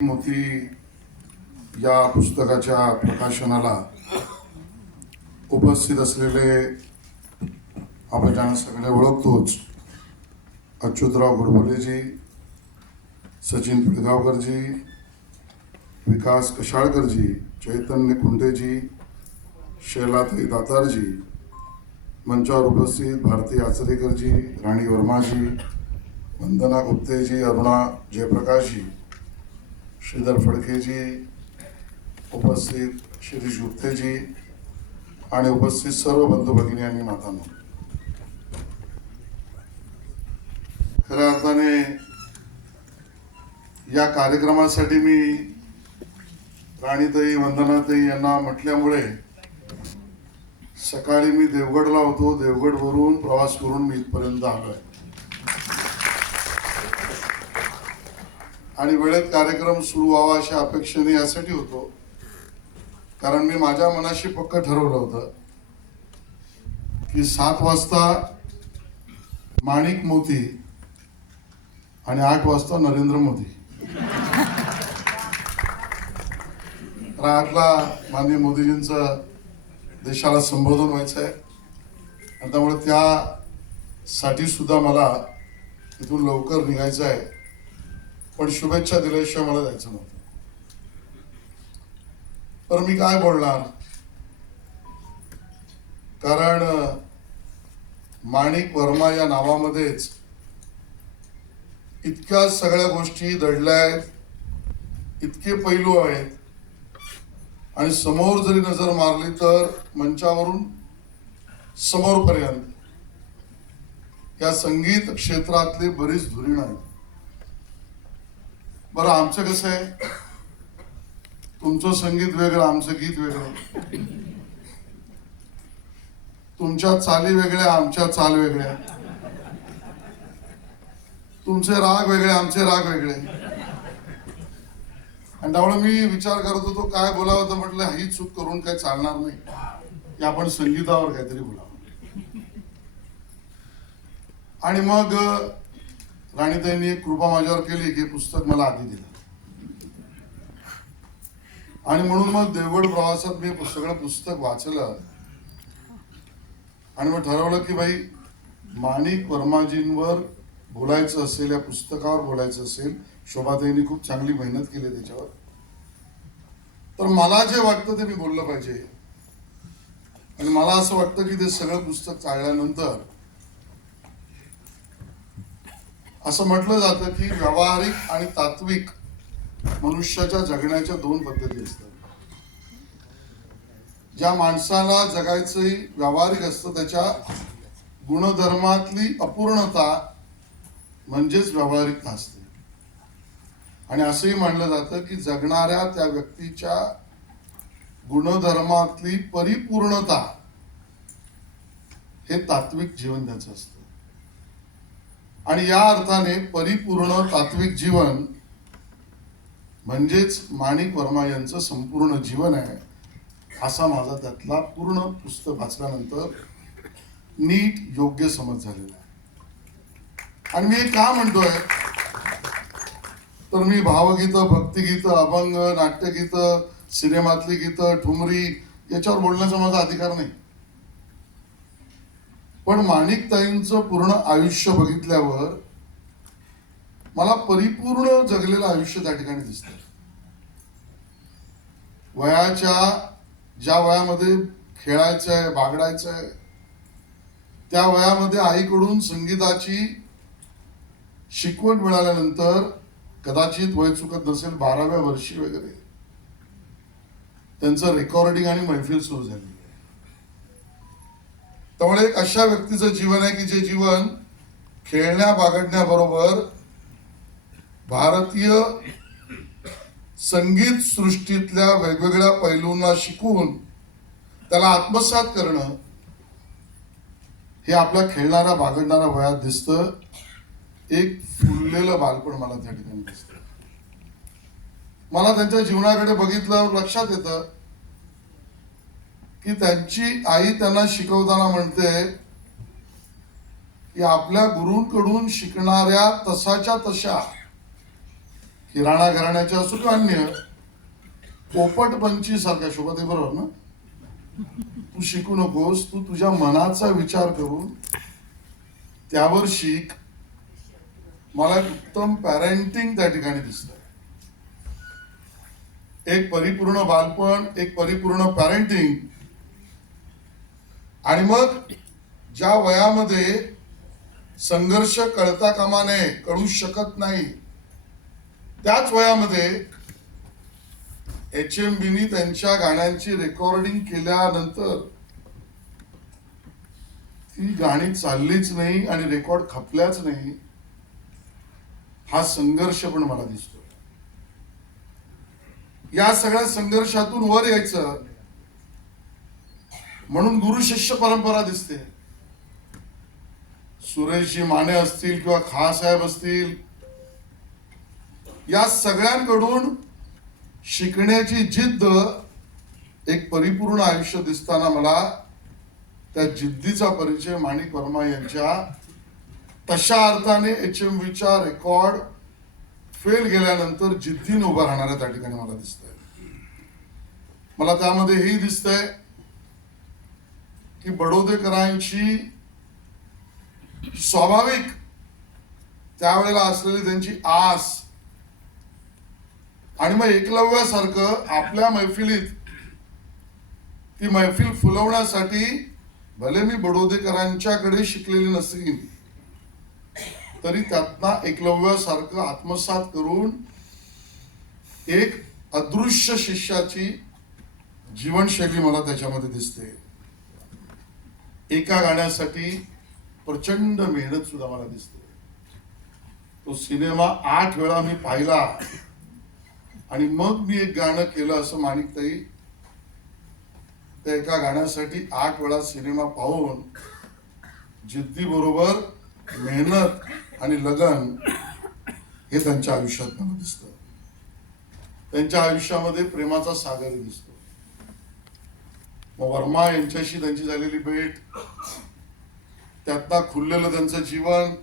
मोती या पुस्तकाच्या प्रकाशनाला उपस्थित असलेले आपण ज्यांना सगळे ओळखतोच अच्युतराव गोडबोलेजी सचिन पिळगावकरजी विकास कशाळकरजी चैतन्य कुंडेजी शैलाताई दातारजी मंचावर उपस्थित भारती आचरेकरजी राणी वर्माजी वंदना गुप्तेजी अरुणा जयप्रकाशजी श्रीधर फडकेजी उपस्थित शिरीष गुप्तेजी आणि उपस्थित सर्व बंधू भगिनी आणि मातांनो. खऱ्या अर्थाने या कार्यक्रमासाठी मी राणीताई वंदनाताई यांना म्हटल्यामुळे सकाळी मी देवगडला होतो. देवगडवरून प्रवास करून मी इथपर्यंत आलोय. आणि वेळेत कार्यक्रम सुरू व्हावा अशा अपेक्षेने यासाठी होतो. कारण मी माझ्या मनाशी पक्क ठरवलं होतं की सात वाजता माणिक मोती आणि आठ वाजता नरेंद्र मोदी. तर आठला माननीय मोदीजींचं देशाला संबोधन व्हायचं आहे आणि त्यामुळे त्यासाठी सुद्धा मला इथून लवकर निघायचं आहे पण शुभेच्छा दिल्याशिवाय मला जायचं नव्हतं. तर मी काय बोलणार? कारण माणिक वर्मा या नावामध्येच इतक्या सगळ्या गोष्टी दडल्या आहेत इतके पैलू आहेत आणि समोर जरी नजर मारली तर मंचावरून समोरपर्यंत. या संगीत क्षेत्रातली बरीच धुरीण आहेत बरं आमचं कसं आहे? तुमचं संगीत वेगळं आमचं गीत वेगळं. तुमच्या चाली वेगळ्या आमच्या चाल वेगळ्या. तुमचे राग वेगळे आमचे राग वेगळे. आणि त्यामुळे मी विचार करत होतो काय बोलावं तर म्हटलं ही चूक करून काही चालणार नाही. की आपण संगीतावर काहीतरी बोलावं. आणि मग राणीताईंनी एक कृपा माझ्यावर केली की पुस्तक मला आधी दिलं. आणि म्हणून मग देवगड प्रवासात मी सगळं पुस्तक वाचलं. आणि मग ठरवलं की भाई माणिक वर्माजींवर बोलायचं असेल या पुस्तकावर बोलायचं असेल शोभाताईंनी खूप चांगली मेहनत केली त्याच्यावर. तर मला जे वाटतं ते मी बोललं पाहिजे. आणि मला असं वाटतं की ते सगळं पुस्तक चालल्यानंतर असं म्हटलं जातं की व्यावहारिक आणि तात्विक मनुष्याच्या जगण्याच्या दोन पद्धती असतात. ज्या माणसाला जगायचंही व्यावहारिक असतं त्याच्या गुणधर्मातली अपूर्णता म्हणजेच व्यावहारिकता असते आणि असंही मानलं जातं की जगणाऱ्या त्या व्यक्तीच्या गुणधर्मातली परिपूर्णता हे तात्विक जीवन त्याचं असतं. आणि या अर्थाने परिपूर्ण तात्विक जीवन म्हणजेच माणिक वर्मा यांचं संपूर्ण जीवन आहे असा माझा त्यातला पूर्ण पुस्तक वाचल्यानंतर नीट योग्य समज झालेला आहे. आणि मी का म्हणतोय तर मी भावगीतं भक्तिगीतं अभंग नाट्यगीतं सिनेमातली गीतं ठुमरी याच्यावर बोलण्याचा माझा अधिकार नाही. पण माणिकताईंचं पूर्ण आयुष्य बघितल्यावर मला परिपूर्ण जगलेलं आयुष्य त्या ठिकाणी दिसत वयाच्या ज्या वयामध्ये खेळायचं आहे बागडायचं आहे त्या वयामध्ये आईकडून संगीताची शिकवण मिळाल्यानंतर कदाचित वय चुकत नसेल बाराव्या वर्षी वगैरे त्यांचं रेकॉर्डिंग आणि मैफिल सुरू झाली. त्यामुळे एक अशा व्यक्तीचं जीवन आहे की जे जीवन खेळण्या बागडण्याबरोबर भारतीय संगीत सृष्टीतल्या वेगवेगळ्या पैलूंना शिकून त्याला आत्मसात करणं हे आपल्या खेळणारा बागडणारा वयात दिसतं. एक फुललेलं बालपण मला त्या ठिकाणी दिसतं. मला त्यांच्या जीवनाकडे बघितलं लक्षात येतं की त्यांची आई त्यांना शिकवताना म्हणते की आपल्या गुरूंकडून शिकणाऱ्या तसाच्या तशा किराणा घराण्याच्या असो किंवा अन्य पोपट बंची सारख्या शोभा ते बरोबर ना? तू शिकू नकोस तू तुझ्या मनाचा विचार करून त्यावर शिक. मला एक उत्तम पॅरेंटिंग त्या ठिकाणी दिसत एक परिपूर्ण बालपण एक परिपूर्ण पॅरेंटिंग आणि मग ज्या वयामध्ये संघर्ष कळता कामा नये कळू शकत नाही त्याच वयामध्ये एच एम बीनी त्यांच्या गाण्यांची रेकॉर्डिंग केल्यानंतर ती गाणी चाललीच नाही आणि रेकॉर्ड खपल्याच नाही हा संघर्ष पण मला दिसतो या सगळ्या संघर्षातून वर यायचं म्हणून गुरु शिष्य परंपरा दिसते. सुरेशजी माने असतील किंवा खासाहेब असतील या सगळ्यांकडून शिकण्याची जिद्द एक परिपूर्ण आयुष्य दिसताना मला त्या जिद्दीचा परिचय माणिक वर्मा यांच्या तशा अर्थाने एच एम व्हीचा रेकॉर्ड फेल गेल्यानंतर जिद्दीने उभा राहणाऱ्या त्या ठिकाणी मला दिसतंय. मला त्यामध्ये हे दिसतंय. की बडोदेकरांची स्वाभाविक त्यावेळेला असलेली त्यांची आस आणि मग एकलव्यासारखं आपल्या मैफिलीत ती मैफिल फुलवण्यासाठी भले मी बडोदेकरांच्याकडे शिकलेली नसेल तरी त्यातना एकलव्यासारखं आत्मसात करून एक अदृश्य शिष्याची जीवनशैली मला त्याच्यामध्ये दिसते. एका गाण्यासाठी प्रचंड मेहनत सुद्धा मला दिसते. तो सिनेमा आठ वेळा मी पाहिला आणि मग मी एक गाणं केलं असं माणिकताई त्या एका गाण्यासाठी आठ वेळा सिनेमा पाहून जिद्दी बरोबर मेहनत आणि लगन हे त्यांच्या आयुष्यात मला दिसतं. त्यांच्या आयुष्यामध्ये प्रेमाचा सागर दिसतो. मग वर्मा यांच्याशी त्यांची झालेली भेट त्यातनं खुललेलं त्यांचं जीवन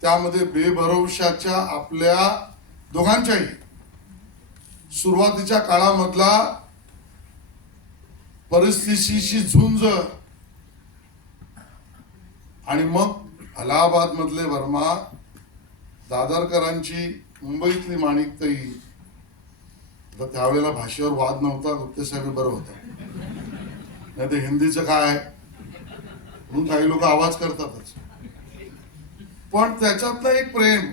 त्यामध्ये बेभरवशाच्या आपल्या दोघांच्याही सुरुवातीच्या काळामधला परिस्थितीशी झुंज. आणि मग अलाहाबाद मधले वर्मा दादरकरांची मुंबईतली माणिकताई तर त्यावेळेला भाषेवर वाद नव्हता गुप्ते साहेब बरं होतं नाही ते हिंदीचं काय म्हणून काही लोक आवाज करतातच. पण त्याच्यातलं एक प्रेम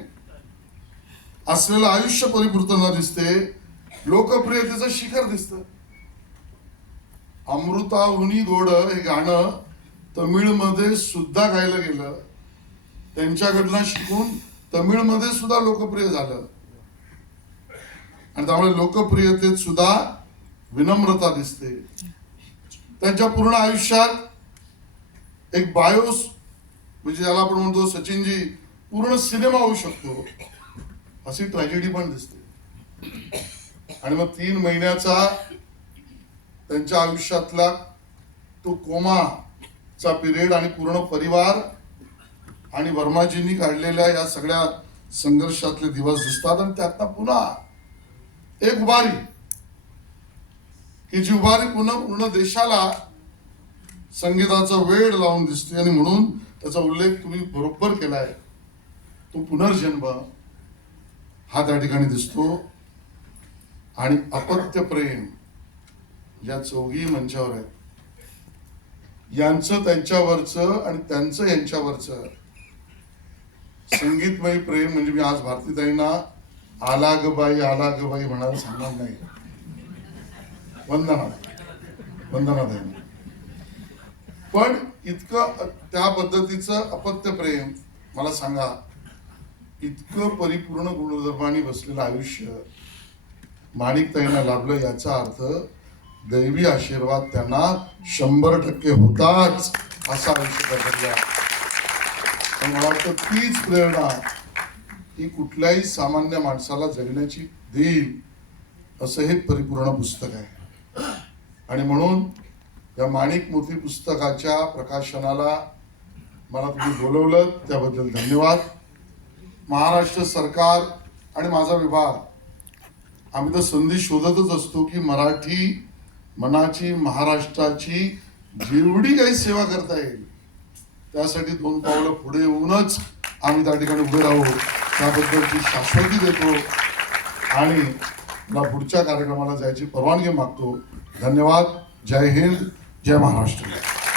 असलेलं आयुष्य परिपूर्तना दिसते लोकप्रियतेचं शिखर दिसतं. अमृताहुनी गोड हे गाणं तमिळमध्ये सुद्धा गायलं गेलं. त्यांच्याकडनं शिकून तमिळमध्ये सुद्धा लोकप्रिय झालं. आणि त्यामुळे लोकप्रियतेत सुद्धा विनम्रता दिसते. त्यांच्या पूर्ण आयुष्यात एक बायोस म्हणजे ज्याला आपण म्हणतो सचिनजी पूर्ण सिनेमा होऊ शकतो. अशी ट्रॅजेडी पण दिसते. आणि मग तीन महिन्याचा त्यांच्या आयुष्यातला तो कोमाचा पिरियड आणि पूर्ण परिवार आणि वर्माजींनी काढलेल्या या सगळ्या संघर्षातले दिवस दिसतात. आणि त्यातनं पुन्हा एक उभारी. की जी उभारी पुन्हा पूर्ण देशाला संगीताचा वेळ लावून दिसते आणि म्हणून त्याचा उल्लेख तुम्ही बरोबर केलाय. तो पुनर्जन्म हा त्या ठिकाणी दिसतो. आणि अपत्य प्रेम या चौघी मंचावर आहेत यांचं त्यांच्यावरचं आणि त्यांचं यांच्यावरचं संगीतमय प्रेम म्हणजे मी आज भारतीताईंना आला ग बाई आला ग बाई म्हणायला सांगणार नाही. वंदना. वंदना ताई पण इतकं त्या पद्धतीचं अपत्य प्रेम मला सांगा इतकं परिपूर्ण गुणधर्माने बसलेलं आयुष्य माणिकताईंना लाभलं याचा अर्थ दैवी आशीर्वाद त्यांना शंभर टक्के होताच असा आयुष्य मला वाटतं तीच प्रेरणा ही कुठल्याही सामान्य माणसाला जगण्याची देईल असं हे परिपूर्ण पुस्तक आहे. आणि म्हणून या माणिक मोती पुस्तकाच्या प्रकाशनाला मला तुम्ही बोलवलं त्याबद्दल धन्यवाद. महाराष्ट्र सरकार आणि माझा विभाग आम्ही तर संधी शोधतच असतो की मराठी मनाची महाराष्ट्राची जेवढी काही सेवा करता येईल त्यासाठी दोन पावलं पुढे येऊनच आम्ही त्या ठिकाणी उभे राहू. त्याबद्दलची शाश्वती देतो आणि मला पुढच्या कार्यक्रमाला जायची परवानगी मागतो. धन्यवाद. जय हिंद. जय महाराष्ट्र.